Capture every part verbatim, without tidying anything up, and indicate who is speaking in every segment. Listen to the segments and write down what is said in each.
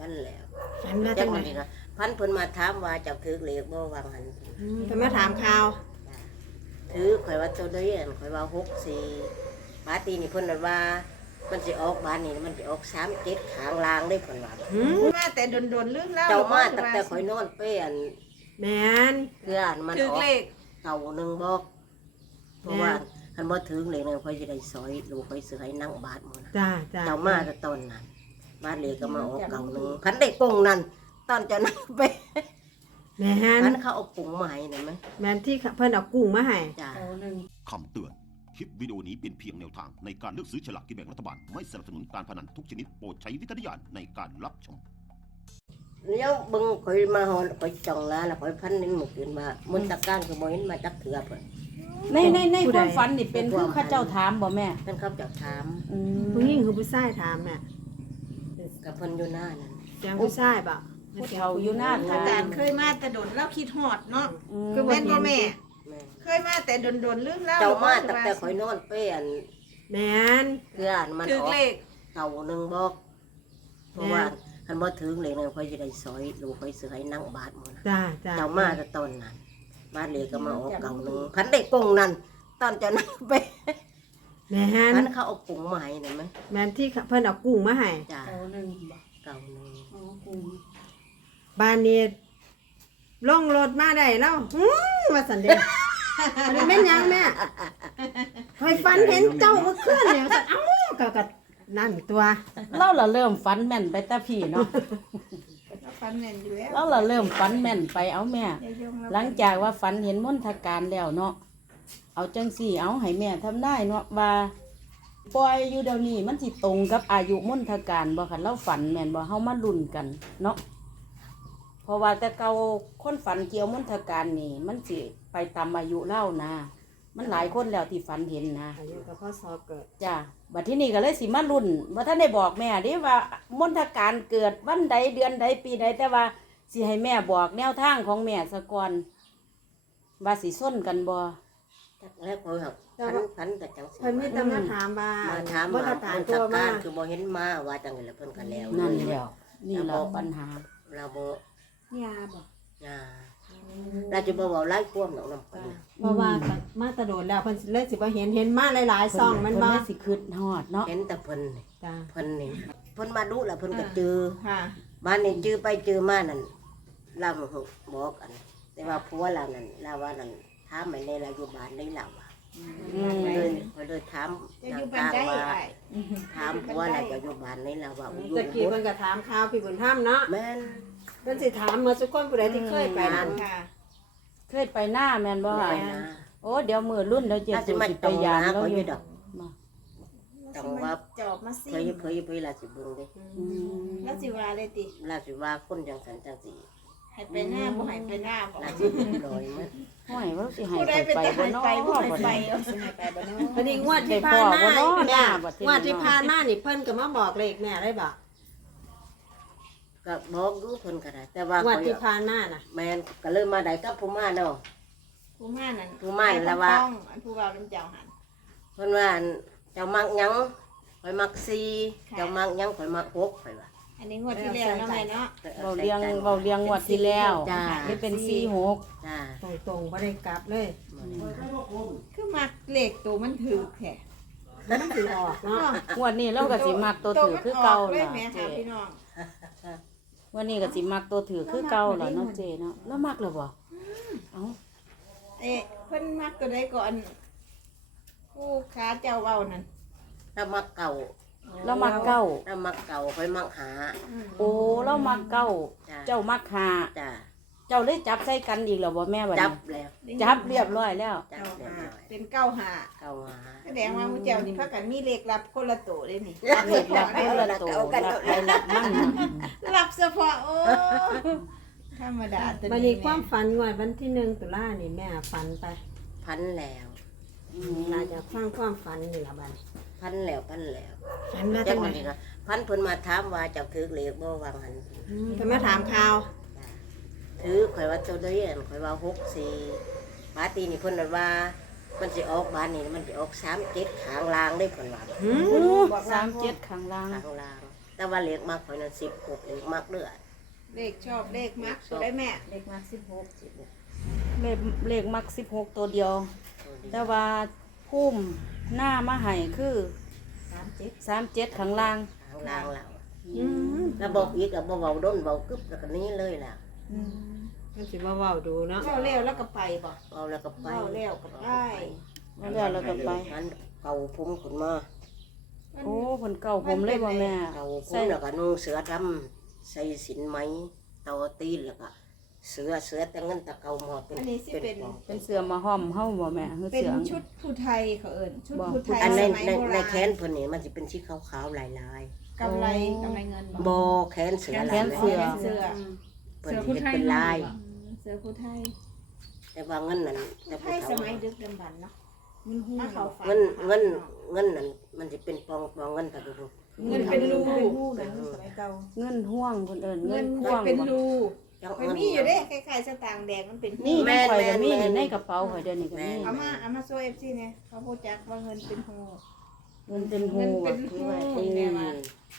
Speaker 1: นแล้ว
Speaker 2: ฝันว่า
Speaker 1: จั
Speaker 2: จั
Speaker 1: ง
Speaker 2: ง
Speaker 1: ห
Speaker 2: ได๋
Speaker 1: วะนี้นะพันเพิ่นมาถามว่าเจ้าถือเลขบ่วางหัน
Speaker 2: อืมเพิ่นมาถามข่าว
Speaker 1: ถือข่อยว่าตัวเดียวข่อยว่าหกสี่บาตีนี่เพิ่นว่ามันสิออกบานนี่มันสิออกสามเจ็ดขางลางได้เพิ่นว่า
Speaker 2: หืม
Speaker 3: มาแต่โดนๆลืมแล้ว
Speaker 1: เจ้ามาตั้งแต่ข่อยนอนเป้น
Speaker 2: แม่น
Speaker 1: เพื่อนมัน
Speaker 3: ถือ
Speaker 1: ออก
Speaker 3: เลข
Speaker 1: เก่าหนึงบอกเพราะว่าคันบ่ถึงเลขนึงข่อยสิได้ซอยลูกข่อยสิให้นั่งบาทหมื้อนะ
Speaker 2: จ้าจ้า
Speaker 1: เจ้ามาแต่ตอนนั้นบาทเลขก็มาออกเก่าหนึงคันได้กงนั้นตอนเจ้านั่งเป้
Speaker 2: แม่น
Speaker 1: คันเขาเอาปุงมาให้นั่นมั้ย
Speaker 2: แม่นที่เพิ่นเอากุ้งมาให้
Speaker 1: จ้า
Speaker 4: คำเตือน คลิปวิดีโอนี้เป็นเพียงแนวทางในการเลือกซื้อฉลากกินแบ่งรัฐบาล ไม่สนับสนุนการพนันทุกชนิดโปรดใช้วิจารณญาณในการรับชม
Speaker 1: แล้วเบิ่งข่อยมาฮอดข่อยจ้องหน้าแล้วข่อยพันนึงเมื่อคืนมามุนตะการก็บ่เห็นมาจักเถื่อเพิ่น
Speaker 5: ในในในความฝันนี่เป็นคือข้าเจ้าถามบ่แม่
Speaker 1: เพิ่นเขาเจ้าถาม
Speaker 5: อืม
Speaker 2: ผู้หญิงคือผู้ชายถามแม่
Speaker 1: กับเพิ่นอยู่หน้านั่น
Speaker 2: เสียงผู้ชายบ่
Speaker 5: ผู้เฒ่าอยู่หน้า
Speaker 3: อา
Speaker 5: ถาม
Speaker 3: จารย์เคยมาแต่โดนแล้วคิดฮอดเนาะ
Speaker 5: อืม
Speaker 2: คือบ่
Speaker 3: แม่น
Speaker 2: เห็
Speaker 3: บ่
Speaker 2: น
Speaker 3: แม่
Speaker 1: แม่
Speaker 3: เคยมาแต่โดนๆลืมแล้ว
Speaker 1: เจ้ามาตั้งแต่ข่อยนอนเป้น
Speaker 2: แม่น
Speaker 1: เพื่อนมัน
Speaker 3: ถือ
Speaker 1: ออก
Speaker 3: เลข
Speaker 1: เก่าหนึงบอกเพราะว่าคันบ่ถึงเลขนึงข่อยสิได้ซอยลูกข่อยสิให้นั่งบาทหมื้อนะ
Speaker 2: จ้าจ้า
Speaker 1: เจ้ามาแต่ตอนนั้นบาทเลขก็มาออกเก่าหนึงคันได้กงนั้นตอนเจ้านั่งเป้
Speaker 2: แม่น
Speaker 1: คันเขาเอาปุงมาให้นั่นมั้ย
Speaker 2: แม่นที่เพิ่นเอากุ้งมาให้
Speaker 1: จ้า
Speaker 5: เอาหนึ่งบ่
Speaker 1: เก่าหนึง
Speaker 5: อ๋ออืม
Speaker 2: บ้านนี้ลงรถมาได้แล้วหืมว่าซั่นเด้อันนี้แม่นหยังแม่ข่อยฝันเห็นเจ้าเมื่อคืนเนี่ยว่าซั่นเอ้าก็ก็นั่นตัว
Speaker 5: เราละเริ่มฝันแม่นไปแต่พี่เนาะ
Speaker 3: เราฟันแม่นอยู่แล้ว
Speaker 5: เราละเริ่มฝันแม่นไปเอาแม่
Speaker 3: อย่ายงเรา
Speaker 5: หลังจากว่าฝันเห็นมนทการแล้วเนาะเอาจังสี่เอาให้แม่ทำได้เนาะว่าปล่อยอยู่เดี๋ยวนี้มันสิตรงกับอายุมนทการบ่คันเราฝันแม่นบ่เฮามาลุ้นกันเนาะเพราะว่าแต่เก่าคนฝันเกี่ยวมนทการนี่ มันสิไปตามอายุเล่านะมันหลายคนแล้วที่ฝันเห็นนะ
Speaker 2: อายุก็พอสอบเกิด
Speaker 5: จ้ะบัดที่นี่ก็เลยสิมารุ่นว่าท่านได้บอกแม่เดิว่ามนทการเกิดวันใดเดือนใดปีใดแต่ว่าสิให้แม่บอกแนวทางของแม่สะก่อนว่าสิส้นกันบ่
Speaker 1: จักแล้วข่อยหักพันพันแต่จังสิ
Speaker 2: เพิ่นมีแต่มาถามว่า
Speaker 1: มาถาม
Speaker 2: บ่
Speaker 1: ว่า
Speaker 2: ตา
Speaker 1: มั
Speaker 2: ม
Speaker 1: น
Speaker 2: ตั
Speaker 1: ตะ
Speaker 2: ว
Speaker 1: กา
Speaker 2: มา
Speaker 1: รคือบ่เห็นมาว่าจังได๋ล่ะเพิ่นก็แล้ว
Speaker 5: นั่นแหล้วนี่เราปัญหา
Speaker 1: เราบ่
Speaker 2: ยาบ่
Speaker 1: อ่าเราจะบ่เว้าหลายความดอกนำเพิ่น
Speaker 2: เพราะว่ามาตะโดดแล้วเพิ่นเลยสิบ่เห็นเห็นมาหลายๆซองมันบ่
Speaker 5: เพิ่นสิคืดฮอดเนาะ
Speaker 1: เห็นแต่เพิ่นนี่
Speaker 2: จ้า
Speaker 1: เพิ่นนี่เพิ่นมาดูแล้วเพิ่นก็เจอ
Speaker 3: ค่ะ
Speaker 1: บ้านนี้จื้อไปจื้อมานั่นเราบอกอัน แต่ว่าผัวเรานั่นเราว่านั่นถามให้ในเราอยู่บ้านนี้เราว่า
Speaker 5: อืม
Speaker 1: เลยข่อยเลยถาม
Speaker 3: จะอยู่บ้านได้
Speaker 1: ว่า
Speaker 3: ไอ้
Speaker 1: ถามผัวเราจะอยู่บ้านนี้เราว่าอยู่
Speaker 2: ตะกี้เพิ่นก็ถามข่าวพี่บุญธรรมเนาะ
Speaker 1: แม่น
Speaker 2: เพิ่นสิถามเมื่อสุกคนผู้ใดที่เคยไปนั่น
Speaker 3: ค่ะ
Speaker 5: เคยไปหน้าแม่นบ่
Speaker 1: ไป
Speaker 5: ค่ะ
Speaker 1: นะ
Speaker 5: โอ้เดี๋ยวมื้อรุ่นเดี๋ยวเจ็ด
Speaker 1: ถ้าสิ
Speaker 5: สิ
Speaker 1: มา
Speaker 5: ไป
Speaker 1: ตรง
Speaker 5: ยาม
Speaker 1: นะ
Speaker 5: เรา
Speaker 1: เขา
Speaker 5: อ
Speaker 1: อยู่ ยู่ดอก
Speaker 5: มา
Speaker 1: ต้องว่า
Speaker 3: จอบมาสิ
Speaker 1: เคยเคยเคยเราสิเบิ่งเด้
Speaker 5: อืม
Speaker 3: แล้วสิว่าเลยติ
Speaker 1: เราสิว่าคนจังสันจังสี
Speaker 3: ให้ไปหน้าบ่ให้ไปหน้าบ่
Speaker 1: เราสิเบิ่งลอยมั้ย
Speaker 5: ห้อยว่าสิให้
Speaker 3: ผู้ใด
Speaker 5: ไป
Speaker 3: เป็น
Speaker 5: ไป
Speaker 3: ท
Speaker 5: บ่
Speaker 3: หาร
Speaker 5: เนาะ
Speaker 3: ไปบ่ให้
Speaker 5: บ่
Speaker 3: ไป
Speaker 5: ได้
Speaker 3: เอาสิให้ไปบ่เนาะ
Speaker 2: พอดีงวดที่ผ่านมา
Speaker 5: ได้พ่อบ่เนาะห
Speaker 2: แม่
Speaker 5: น้าบัดนี้
Speaker 2: งวดที่ผ่านมานี่เพิ่นก็มาบอกเลขแม่ได้บ่
Speaker 1: ก็บอกดูเพิ่นก็ได้แต่ว่าง
Speaker 2: วด
Speaker 1: ข่อย
Speaker 2: ที่ผ่านมาน่ะ
Speaker 1: แม่นก็เลยมาได้กับผู้มาเนาะ
Speaker 3: ผู้ม่านั่น
Speaker 1: ผู้ม่านั่นละว่า
Speaker 3: ต้องอันผู้ว่าเป็นเจ้าหัน
Speaker 1: เพิ่นว่าอันเจ้ามักหยังข่อยมักสี่เจ้ามักหยังข่อยมักหกข่อยว่า
Speaker 3: อันนี้งวดที่แล้วเนาะแม่เนาะ
Speaker 5: เว้าเรียงเว้าเรียงงวดที่แล้ว
Speaker 1: จ้า
Speaker 5: นี่เป็นสี่หก
Speaker 1: จ้า
Speaker 2: ตรงๆบ่ได้กลับเลย
Speaker 3: คือมักเลขตัวมันถูกแท้
Speaker 2: มันสิออกเนาะ
Speaker 5: งวดนี้เราก็สิมักตัวถือคือเก่า
Speaker 3: เลย
Speaker 5: ล่ะ
Speaker 3: แม่
Speaker 5: เจ
Speaker 3: ค่ะพี่น้อง
Speaker 5: วันนี้ก็สิมักตัวถือคือเก่าล่ะเนาะเจเนาะแล้วมักแล้วบ่เอ้า
Speaker 3: เอ๊ะเพิ่นมักตัวใดก่อนผู้ค้าเจ้าเว้านั่น
Speaker 1: ถ้ามักเก่า
Speaker 5: เรามักเก้า
Speaker 1: ถ้ามักเก่าข่อยมักหา
Speaker 5: โอ้เรามักเก้า
Speaker 1: จ้า
Speaker 5: เจ้ามักหา
Speaker 1: จ้า
Speaker 5: เจ้าเลยจับใส่กันอีกแล้วบ่แม่บัด
Speaker 1: จับ
Speaker 5: นี้
Speaker 1: แล้ว
Speaker 5: จับเรียบร้อยแล้ว
Speaker 1: จับ
Speaker 3: เก้า
Speaker 1: เรียบ
Speaker 3: หา
Speaker 1: ร้อย
Speaker 3: เป็นเก้าหา
Speaker 1: เก่าหา
Speaker 3: แสดงว่าผู้เจ้านี่พากันมีเลขลับคนละตัวเลยนี่
Speaker 5: เรียบรับคนละตัวรับไปรับมัน
Speaker 3: รับเฉพาะโอ้ธรรมดาตัว
Speaker 2: บัด
Speaker 3: นี้
Speaker 2: นี้ความฝันงวดวันที่หนึ่งตุลานี่แม่ฝันไป
Speaker 1: พันแล้ว
Speaker 2: น่าจะฟังความฝันนี่ล่ะบัดนี้
Speaker 1: พันแล้วพันแล้ว
Speaker 2: ฝันว่า
Speaker 1: จั
Speaker 2: จั
Speaker 1: ง
Speaker 2: ง
Speaker 1: ห
Speaker 2: ได๋
Speaker 1: วะนี้นะพันเพิ่นมาถามว่าเจ้าถือเลขบ่วางหัน
Speaker 2: อืมเพิ่นมาถามข่าว
Speaker 1: ถือข่อยว่าตัวเดียวข่อยว่าหกสี่บาตีนี่เพิ่นว่ามันสิออกบานนี่มันสิออกสามเจ็ดขางลางได้เพิ่นว่า
Speaker 2: หืม
Speaker 5: สามเจ็ดข้างล่าง
Speaker 1: ขางลางแต่ว่าเลขมากข่อยนั้นสิบหกเลขมากเด้อ
Speaker 3: เลขชอบเลขมักตัวได้แม่
Speaker 1: เลขมากสิบหกสิบหก
Speaker 5: เลขเลขมักสิบหกตัวเดียว แต่ว่าพุ่มหน้ามาให้คือ
Speaker 1: สามเจ็ด
Speaker 5: สามเจ็ดข้างล่าง
Speaker 1: ข้างล่างเรา
Speaker 2: อืม
Speaker 1: แล้วบอกอีกกับเบาๆด้นเบากึบแล้วก็นี้เลยล่ะ
Speaker 2: มันสิมาเว้าดูเนาะ
Speaker 3: เข้าเร็วแล้วก็ไปบ่
Speaker 1: เอาแล้วก็ไป
Speaker 3: เข้าแล้วก็ได้
Speaker 5: แล้วแล้วเราก็ไป
Speaker 1: มันเก่าผมขนมา
Speaker 5: โอ้ผลเก่าผมเลยบ่แม่
Speaker 1: เก่าผมแล้วก็นุ่งเสือดำใส่สินไหมเตาตีนแล้วก็เสือเสือแต่เงินตะเกาหมดเป็น
Speaker 3: อันนี้สิเป็น
Speaker 1: ปอก
Speaker 5: เป็นเสือมาห้อมเฮาบ่แม่คือ
Speaker 3: เป็น
Speaker 5: เสือ
Speaker 3: ชุดผู้ไทยเขาเอิ้นชุด
Speaker 5: บอก
Speaker 3: ผู้ไทย
Speaker 1: อันใน
Speaker 3: สมัย
Speaker 1: ใน
Speaker 3: โบ
Speaker 1: ใน
Speaker 3: ราณ
Speaker 1: แขนเพิ่นนี่มันสิเป็นสีขาวๆลายๆ
Speaker 3: กำไรกำไรเงินบ่
Speaker 1: บอแขนเสือ
Speaker 5: แขนเสือ
Speaker 3: เสือ
Speaker 1: เปิดเห็นเป็นลาย
Speaker 3: อืมเสือผู้ไทย
Speaker 1: แต่ว่าเงินนั่นแต่
Speaker 3: ผู้ไท
Speaker 1: ผู้
Speaker 3: ยส
Speaker 1: เฒ่า
Speaker 3: มัยดึกดำบรรพ์เนาะมันหูเขาฝัน
Speaker 1: เงินเงินเงินนั่นมันจะเป็นปองปองเงินตะกุก
Speaker 3: เงินเป็นรู
Speaker 1: เ
Speaker 3: เงินสมัยเก่า
Speaker 5: เงินห่วงคนเอิ้น
Speaker 3: เงิ
Speaker 5: เงิ
Speaker 3: น
Speaker 5: นห่วง
Speaker 3: เป็น
Speaker 5: บ่
Speaker 3: รู
Speaker 1: จ้า
Speaker 3: มัน
Speaker 1: เงิน
Speaker 3: มีอยู่เด้คล้ายๆสตางค์แดงมันเป็น
Speaker 5: นี่
Speaker 1: แม่
Speaker 5: แม่
Speaker 1: น
Speaker 5: ข่อยก็มี
Speaker 1: แม่น
Speaker 5: อยู่ในกระเป๋าข่อยเดี๋ยวนี้ก็มี
Speaker 3: เอามาเอามาโซ่เอฟซีเนี่ยเขาพูดจักว่าเงินเป็นหู
Speaker 5: เงินเป็นหู
Speaker 3: เงินเป็
Speaker 5: อะ
Speaker 3: น
Speaker 5: คือว่า
Speaker 1: อืม
Speaker 3: แม่ว่า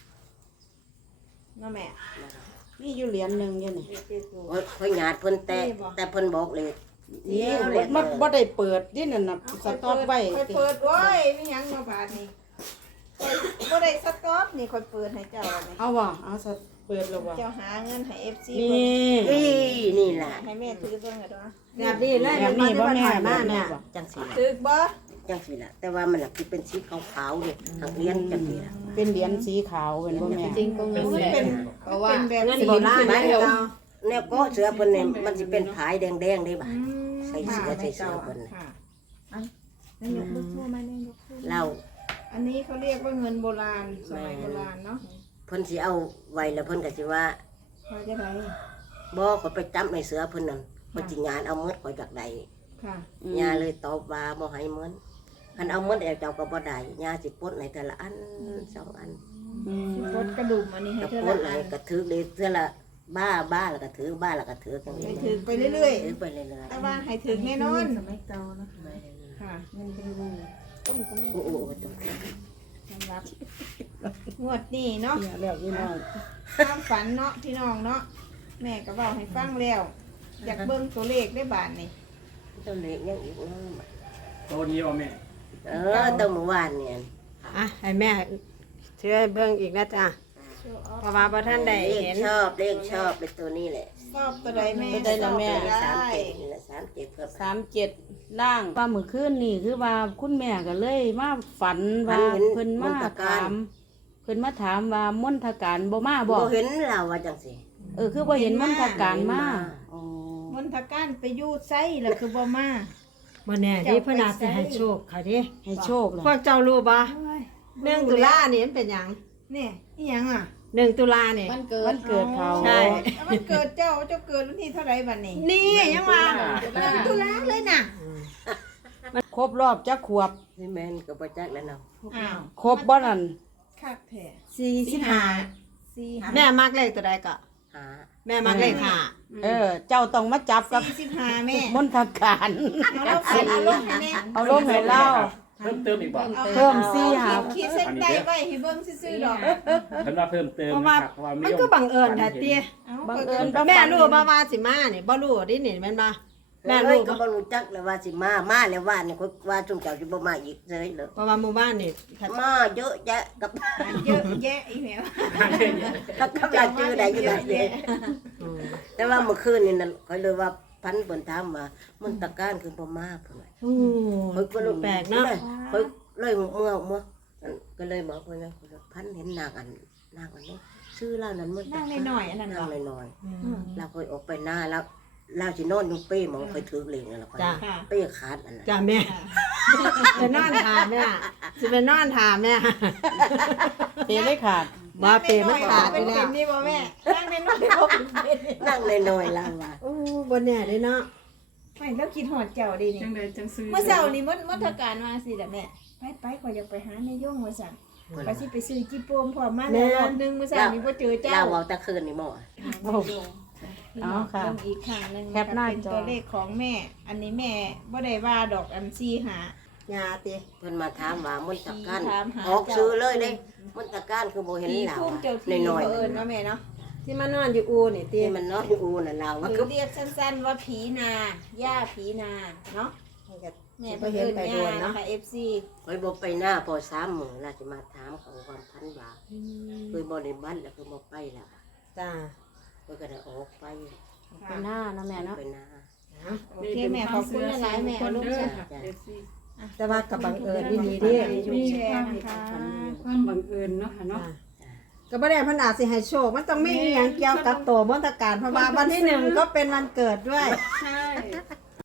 Speaker 3: เนาะแม่
Speaker 5: มีอยู่เหรียญหนึงอยู่นี่
Speaker 3: เด็กเด็กดู
Speaker 1: โอ้ยค่อยหยาดเพิ่นแต่แต่เพิ่นบอกเลย
Speaker 5: นี่
Speaker 1: เอาเลย
Speaker 5: มันบ่ได้เปิดนี่นั่นน่ะสต็อกไว้
Speaker 3: คอยเปิดไว้ไม่ยังมาบาทนี่คอยบ่ได้สต็อกนี่คอยเปิดให้เจ้านี่
Speaker 5: เอาว่ะเอาสตเปิดแล้วว่ะ
Speaker 3: เจ้าหาเงินให้เอฟซี
Speaker 5: นี่
Speaker 1: นี่นี่ล่ะ
Speaker 3: ให้แม่ถือเบิ่งให้ด้วย
Speaker 2: แบบนี้เลย
Speaker 5: แบบนี้บ่แม่
Speaker 2: ถอยมา
Speaker 5: แบบนี้
Speaker 2: เนี่ย
Speaker 5: บ่
Speaker 1: จังสีล่ะ
Speaker 3: ถือบ่
Speaker 1: จังสีล่ะแต่ว่ามันน่ะคือเป็นสีขาวๆเนี่ยทางเลี้ยงจังสีล่ะ
Speaker 5: เป็นเหรียญสีขาวเป็นบ่แม่
Speaker 2: จริงก็
Speaker 3: มัน
Speaker 2: เงิน
Speaker 3: เป็น
Speaker 2: เพราะว่า
Speaker 3: เป็นแบบ
Speaker 2: เงิน
Speaker 3: สี
Speaker 2: โบราณเนี่ยเรา
Speaker 1: แนวเก็เสือเพิ่นเนี่ยมันสิเป็นผายแดงๆได้บ่ะ
Speaker 3: อืม
Speaker 1: ใส่เสื้อใส่เสื้อเพิ่น
Speaker 3: ค่ะอันนั่นยกลูกคู่มาเนี่ยยกคู่
Speaker 1: เรา
Speaker 3: อันนี้เขาเรียกว่าเงินโบราณสมัยโบราณเนาะ
Speaker 1: เพิ่นสิเอาไว้แล้วเพิ่นก็สิว่า
Speaker 3: พอจะไร
Speaker 1: บ่ขอยไปจับในเสือเพิ่นนั่นเพิ่นสิงานเอาเมิดข่อยจากใด
Speaker 3: ค่ะ
Speaker 1: ย่าเลยตอบว่าบ่ให้เมิดคันเอาเมิดแล้วเจ้าก็บ่ได้ย่าสิปลดให้แต่ละอันสองอัน
Speaker 5: อืม
Speaker 3: รถกระดุมอันนี้ให้
Speaker 1: ก็
Speaker 3: เธอ
Speaker 1: ปล
Speaker 3: ละ
Speaker 1: ด
Speaker 3: อั
Speaker 1: ให้
Speaker 3: น
Speaker 1: ก็ถือเลยเทื่อละบ้าบ้าแล้วก็ถือบ้าแล้วก็ถือจัง
Speaker 3: ให้
Speaker 1: นี้
Speaker 3: ถือไปเรื่อย
Speaker 1: ถือไปเรื่อย
Speaker 3: ๆแต่ว่าให้ถือแน่นอน
Speaker 2: สมัยเก่าเนาะ
Speaker 1: ๆ
Speaker 3: ค่ะ
Speaker 2: เงินเป็นรู
Speaker 3: ต้มกุ้ง
Speaker 1: โอ้โหต้อง
Speaker 3: สำหรับงวดนี้เนาะ
Speaker 5: เนี่ยแล้วพี่น้อง
Speaker 3: ความฝันเนาะพี่น้องเนาะแม่ก็บอกให้ฟังแล้ว อยากเบิ่งตัวเลขได้บาทนี่
Speaker 1: ตัวเล็กยังอีกเนาะ
Speaker 6: ตัวนี้ว่าแม่
Speaker 1: เออตัวเมื่อวานเนี่ย
Speaker 2: อ่ะให้แม่ช่วยเบิ่งอีกนะจ๊ะเพราะว่าบ่ท่านได้
Speaker 1: เลข
Speaker 2: เห็น
Speaker 1: ชอบเลขชอบเป็นตัวนี้แหละ
Speaker 3: ชอบตัวใดแม่
Speaker 5: ตัวใดล่ะแม่
Speaker 3: ช
Speaker 1: สา
Speaker 3: อบ
Speaker 1: ม
Speaker 3: ตัวใด
Speaker 1: เจ็ดนี่แหละสามเจ็ดเพิ่ม
Speaker 5: สามเจ็ดล่างว่ามื้อคืนนี่คือว่าคุณแม่ก็เลยมาฝันว่าเพิ่นมาถามเพิ่นมาถามว่ามนทการบ่มาบ่
Speaker 1: บ่เห็นเราว่าจังสิ
Speaker 5: เออคือบ่เห็นมนทการมาอ๋อ
Speaker 3: มนทการไปอยู่ไสแล้วคือบ่มา
Speaker 2: บ่แน่ดิเพิ่นอาจสิให้โชคเขาดิ
Speaker 5: ให้โชคล่ะ
Speaker 2: พวกเจ้ารู้บ่
Speaker 3: โอ้ย
Speaker 2: หนึ่งตุลานี่มันเป็นหยัง
Speaker 3: เนี่ยอีหยังอ่ะ
Speaker 2: หนึ่งตุลานี่
Speaker 5: วันเกิดวันเกิดเขา
Speaker 2: ใช่
Speaker 3: แล้วมันเกิดเจ้าเจ้าเกิดวันที่เท่าไหร่บัดนี้
Speaker 2: นี่ยังว่า
Speaker 3: ตุลาเลยน่ะ
Speaker 5: ครบรอบจักขวบ
Speaker 1: นี่แม่นก็บ่จักแล้วเนาะ
Speaker 3: อ้าว
Speaker 5: ครบบ่นั่น
Speaker 3: คักแท้
Speaker 2: สี่สิบห้า
Speaker 3: สี่
Speaker 2: แม่มักเลขตัวใดก็
Speaker 1: หา
Speaker 2: แม่มักเลขห้า
Speaker 5: เออ เจ้าต้องมาจับกับ
Speaker 3: สี่สิบห้าแม่
Speaker 5: มนทการ
Speaker 3: เอาลงเอาเอาลงให้แน่
Speaker 5: เอาลงให้เล่า
Speaker 6: เพิ่มเติมอีกบ่
Speaker 3: อา
Speaker 5: เพิ่มสี่หา
Speaker 3: ขีดเส้นใต้ไว้ให้เบิ่งซื่อๆดอก
Speaker 6: เพิ่นว่าเพิ่มเติม
Speaker 2: เพราะ
Speaker 6: นะ
Speaker 2: ว่า
Speaker 6: ครับเพราะว่า
Speaker 2: มันก็บังเอิญแท้เตี้ย
Speaker 3: เอา
Speaker 5: บังเอิญ
Speaker 2: แม่รู้บ่ว่าสิมานี่บ่รู้ดินี่แม่นบ่แม่
Speaker 1: แม่
Speaker 2: รู้
Speaker 1: ก็
Speaker 2: บ่
Speaker 1: บ่รู้จักเลยว่าสิมามาแล้วว่านี่ก็ว่าจุ่มเจ้าสิบ่มาอีกเลยเลย
Speaker 2: เพราะว่าหมู่บ้านนี่
Speaker 1: มาเยอะแยะกับ
Speaker 3: เยอะแยะอีแมว
Speaker 1: กับกับยาจื้อได้อยู่ได้เลย
Speaker 2: อืม
Speaker 1: แต่ว่าเมื่อคืนนี่นั่นข่อยเลยว่าพันเพิ่นถามว่ามันตะการคือบ่มาเพิ่นว่า
Speaker 2: โอ้
Speaker 1: ข่อยก็เลย
Speaker 2: แปลกเนาะ
Speaker 1: ข่อยเลยเมื่อเมื่อก็เลยบอกเพิ่นว่าพันเห็นนางอันนางอันนี้ชื่อเล่านั้นมัน
Speaker 3: นั่งหน่อยๆอันนั้น
Speaker 1: นั่
Speaker 3: เหรง อ
Speaker 1: น้อยๆเราเคยออกไปหน้าแล้วเราสินอนอยู่เป้หมองเคยถือเหล็กนั่นแหละ
Speaker 2: จ้ะ
Speaker 3: ค่ะ
Speaker 1: เป้ขาดอันนั้น
Speaker 2: จ้าแม่ไปนอนถามแม่สิไปนอนถามแม่
Speaker 5: เปได้ขาด
Speaker 2: บ่เปมันขาดไป
Speaker 3: เป็น
Speaker 2: แล้
Speaker 3: เป็
Speaker 2: วน
Speaker 3: นี่บ่แม่นั่งหน่อยๆบ่เป็นเป็น
Speaker 1: นั่งน้อยๆเราว่า
Speaker 2: โอ้บ่แน่เด้เนาะ
Speaker 3: ไม่แล้วคิดหอดเจ้าดีนี่
Speaker 7: จังเลยจังซื้อ
Speaker 3: เมื่อเช้านี่มดมดทการมาสิล่ะแม่ไปไปขอยอยากไปหาแม่ย่งว่าซั่นไปสิไปซื้อจิโปมพร้อมมาแล้วรอบนึงเมื่อเช้านี่บ่เจอเจ้า
Speaker 1: เราเอาแตะคืนนี่หมอ
Speaker 5: เอาค่ะ
Speaker 3: ลงอีกครั้งหนึง
Speaker 5: แคปหน้า
Speaker 3: เป็น
Speaker 5: จอ
Speaker 3: ตัวเลขของแม่ อันนี้แม่บ่ได้ว่าดอกอันสี่หา
Speaker 2: ยาติ
Speaker 1: เพิ่นมาถามว่ามนตะการ
Speaker 3: ถามหา
Speaker 1: ออกซื้อเลยเด้มนตะการคือบ่เห็น
Speaker 3: ผี
Speaker 1: หลา
Speaker 3: พุ่มเจ้า
Speaker 1: ใน
Speaker 3: ที่
Speaker 1: น้อย
Speaker 3: เขาเอิ้นเนาะแม่เนาะ
Speaker 2: ที่มานอนอยู่อูนี่ติ
Speaker 1: ที่มันนอนอยู่อูน่ะลาว
Speaker 3: ห
Speaker 1: ว่า
Speaker 3: รื
Speaker 1: คือ
Speaker 3: อเรียกสั้นๆว่าผีนาย่าผีนาเนาะ
Speaker 2: มันก็
Speaker 3: แม่
Speaker 2: สิ
Speaker 3: เพิ่
Speaker 2: บ่
Speaker 3: น
Speaker 2: เห็
Speaker 3: เอิ้
Speaker 2: น
Speaker 3: น
Speaker 2: ไปโด
Speaker 3: ย่าน
Speaker 2: เนาะ
Speaker 3: นะคะ เอฟ ซี
Speaker 1: ข่อยบ่ไปหน้าพอสามมื้อแล้วสิมาถามเขาความพันว่าเคยบ่ได้บ้านแล้วคือบ่ไปแล้ว
Speaker 2: จ้า
Speaker 1: ข่อยก็ได้ออกไป
Speaker 5: ไปหน้าเนาะแม่เนาะ
Speaker 1: ไปหน้า
Speaker 3: โอเคแม่ขอบคุณหลายๆแม่เอาลูกจ้ะ
Speaker 1: จ้ะ
Speaker 2: แต่ว่ากับบังเอิญอีหลีเด้
Speaker 3: มีแชร์นะคะ
Speaker 7: ความบังเอิญเนาะค่ะเนาะ
Speaker 2: ก็บ่ได้เพิ่นอาจสิให้โชคมันต้องมีอีหยังเกี่ยวกับโตมนตการเพราะว่าวันที่หนึ่งก็เป็นวันเกิดด้วย
Speaker 7: ใช่